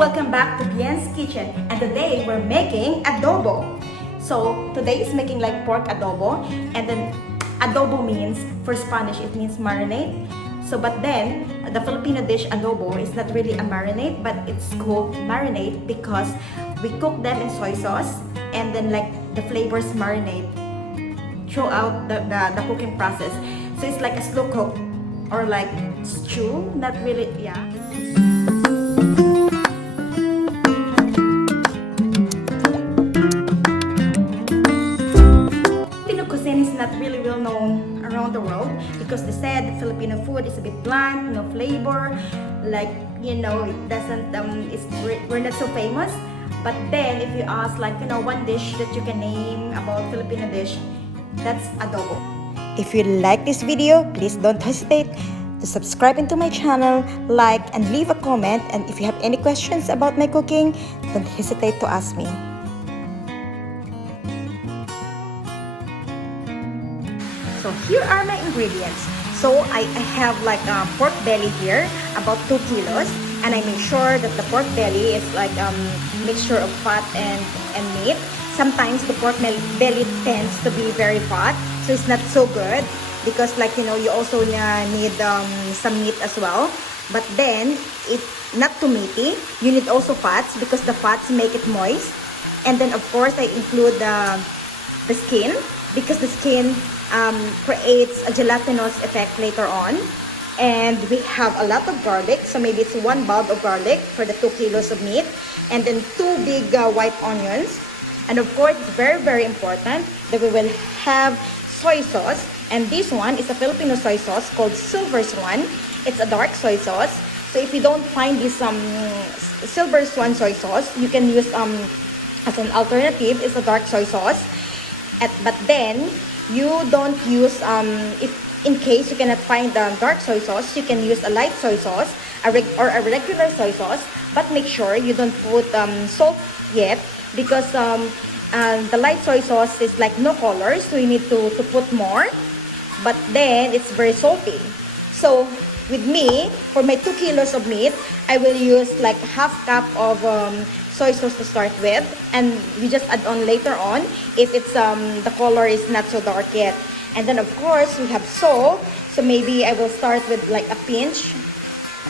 Welcome back to Bien's Kitchen, and today we're making adobo. So today is making like pork adobo, and then adobo means, for Spanish, it means marinade. So but then the Filipino dish adobo is not really a marinade, but it's called marinade because we cook them in soy sauce, and then like the flavors marinate throughout the cooking process. So it's like a slow cook or like stew, not really, yeah. Is not really well known around the world because they said the Filipino food is a bit bland, no flavor, like, you know, it doesn't we're not so famous. But then if you ask, like, you know, one dish that you can name about Filipino dish, that's adobo. If you like this video, please don't hesitate to subscribe into my channel, like, and leave a comment. And if you have any questions about my cooking, don't hesitate to ask me. So here are my ingredients. So I have like a pork belly here, about 2 kilos, and I make sure that the pork belly is like mixture of fat and meat. Sometimes the pork belly tends to be very fat, so it's not so good because, like, you know, you also need some meat as well. But then it's not too meaty. You need also fats because the fats make it moist. And then of course I include the skin because the skin creates a gelatinous effect later on. And we have a lot of garlic, so maybe it's 1 bulb of garlic for the 2 kilos of meat, and then 2 big white onions. And of course, it's very, very important that we will have soy sauce, and this one is a Filipino soy sauce called Silver Swan. It's a dark soy sauce. So if you don't find this Silver Swan soy sauce, you can use as an alternative is a dark soy sauce. But then you don't use, if in case you cannot find the dark soy sauce, you can use a light soy sauce or a regular soy sauce, but make sure you don't put salt yet because the light soy sauce is like no color, so you need to put more, but then it's very salty. So with me, for my 2 kilos of meat, I will use like half cup of soy sauce to start with, and we just add on later on if it's the color is not so dark yet. And then of course we have salt, so maybe I will start with like a pinch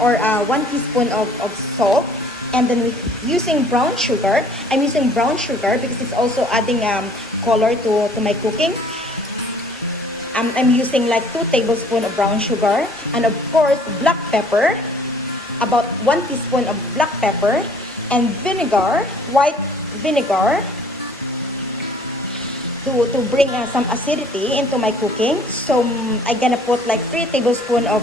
or 1 teaspoon of salt. And then using brown sugar, I'm using brown sugar because it's also adding color to my cooking. I'm using like 2 tablespoons of brown sugar, and of course black pepper, about 1 teaspoon of black pepper, and vinegar, white vinegar, to bring some acidity into my cooking. So I'm gonna put like 3 tablespoons of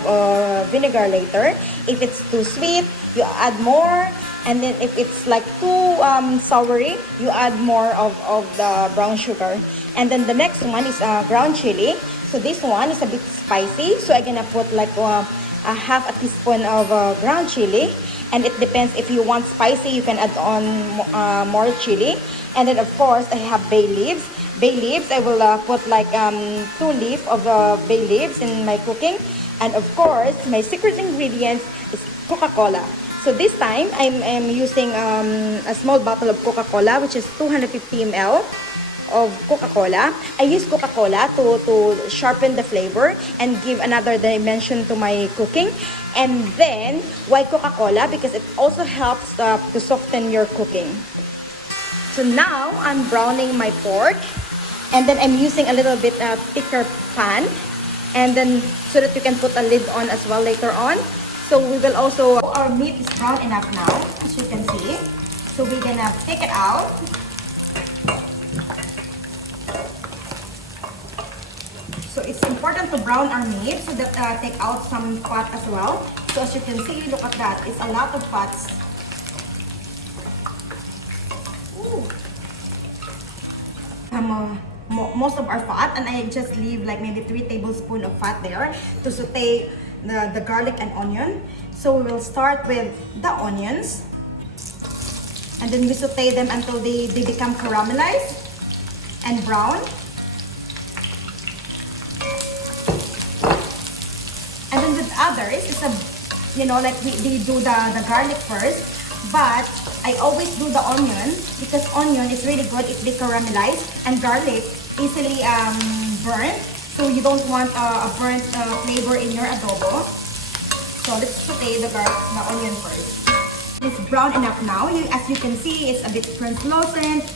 vinegar later. If it's too sweet, you add more, and then if it's like too soury, you add more of the brown sugar. And then the next one is ground chili. So this one is a bit spicy, so I'm gonna put like a half a teaspoon of ground chili. And it depends, if you want spicy, you can add on more chili. And then of course I have bay leaves. Bay leaves, I will put like 2 leaves of bay leaves in my cooking. And of course my secret ingredient is Coca-Cola. So this time I'm using a small bottle of Coca-Cola, which is 250 ml of Coca-Cola. I use Coca-Cola to sharpen the flavor and give another dimension to my cooking. And then why Coca-Cola? Because it also helps to soften your cooking. So now I'm browning my pork, and then I'm using a little bit thicker pan, and then so that you can put a lid on as well later on. So we will also, our meat is brown enough now, as you can see. So we're gonna take it out. So it's important to brown our meat so that take out some fat as well. So as you can see, look at that, it's a lot of fats. Ooh. Most of our fat, and I just leave like maybe 3 tablespoons of fat there to saute the garlic and onion. So we will start with the onions, and then we saute them until they become caramelized and brown. And then with others, it's a, you know, like they do the garlic first, But I always do the onion because onion is really good if they caramelize, and garlic easily burnt. So you don't want a burnt flavor in your adobo. So let's saute the onion first. It's brown enough now. As you can see, it's a bit translucent.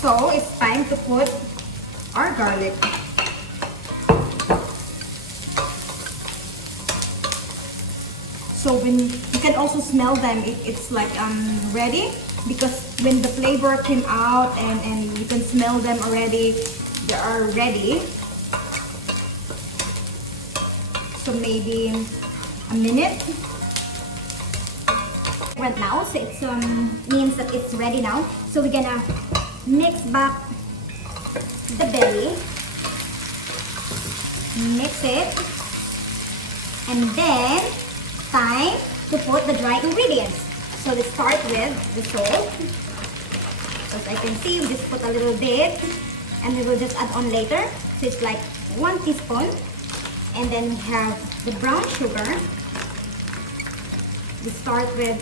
So it's time to put our garlic. So when you can also smell them, it's like ready, because when the flavor came out and you can smell them already, they are ready. So maybe a minute. Right now, so it means that it's ready now. So we're gonna mix back the belly, mix it, and then time to put the dry ingredients. So let's start with the salt. As I can see, we just put a little bit, and we will just add on later. So it's like 1 teaspoon. And then we have the brown sugar. We start with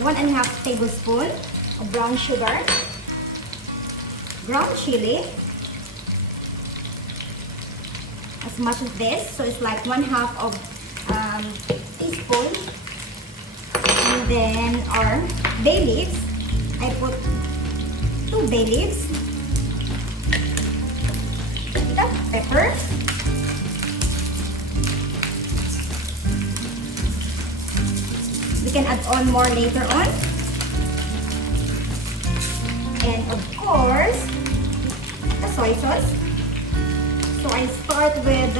1.5 tablespoon of brown sugar, ground chili, as much as this, so it's like 1/2 of teaspoon, and then our bay leaves. I put 2 bay leaves, the pepper, we can add on more later on, and of course the soy sauce. So I start with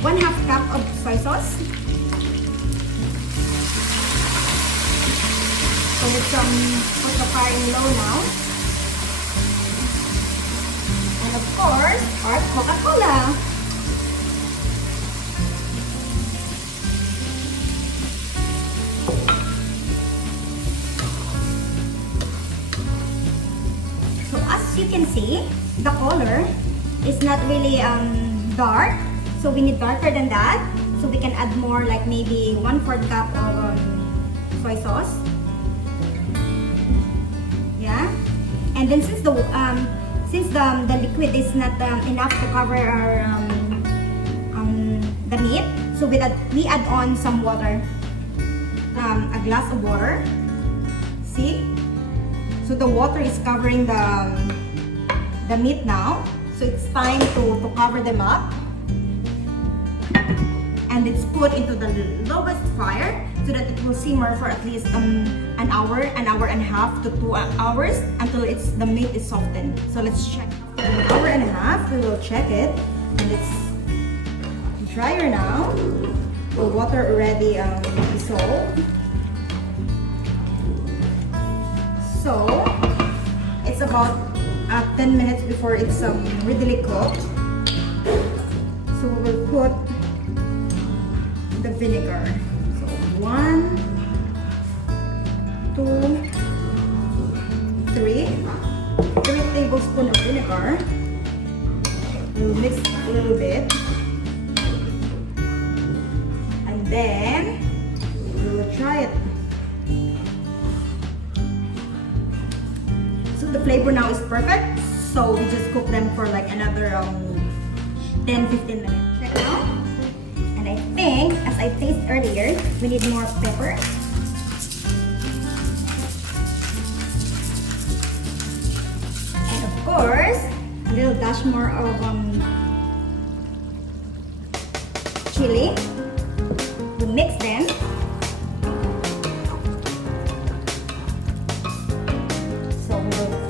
1/2 cup of soy sauce. So let's put the fire in low now. And of course, our Coca-Cola. So as you can see, the color is not really dark, so we need darker than that. So we can add more, like maybe 1/4 cup of soy sauce. Yeah, and then since the liquid is not enough to cover our the meat, so we add on some water, a glass of water. See, so the water is covering the meat now. So it's time to cover them up, and it's put into the lowest fire so that it will simmer for at least an hour and a half to 2 hours until the meat is softened. So let's check. After an hour and a half, we will check it, and it's drier now. The water already dissolved. So it's about 10 minutes before it's readily cooked. So we will put the vinegar. So 1, 2, 3 tablespoons of vinegar. We'll mix a little bit, and then we will try it. The flavor now is perfect, so we just cook them for like another 10-15 minutes. Check now, and I think, as I tasted earlier, we need more pepper. And of course, a little dash more of chili. We mix them.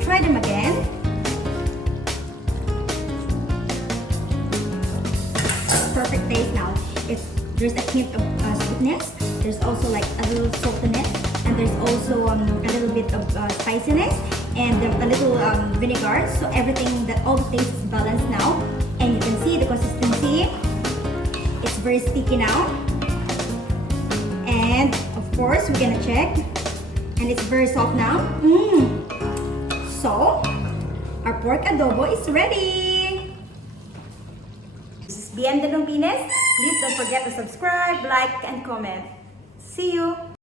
Try them again. Perfect taste now. There's a hint of sweetness. There's also like a little saltiness, and there's also a little bit of spiciness, and a little vinegar. So all the taste is balanced now, and you can see the consistency. It's very sticky now, and of course we're gonna check, and it's very soft now. So, our pork adobo is ready! This is BM de Lumpines. Please don't forget to subscribe, like, and comment. See you!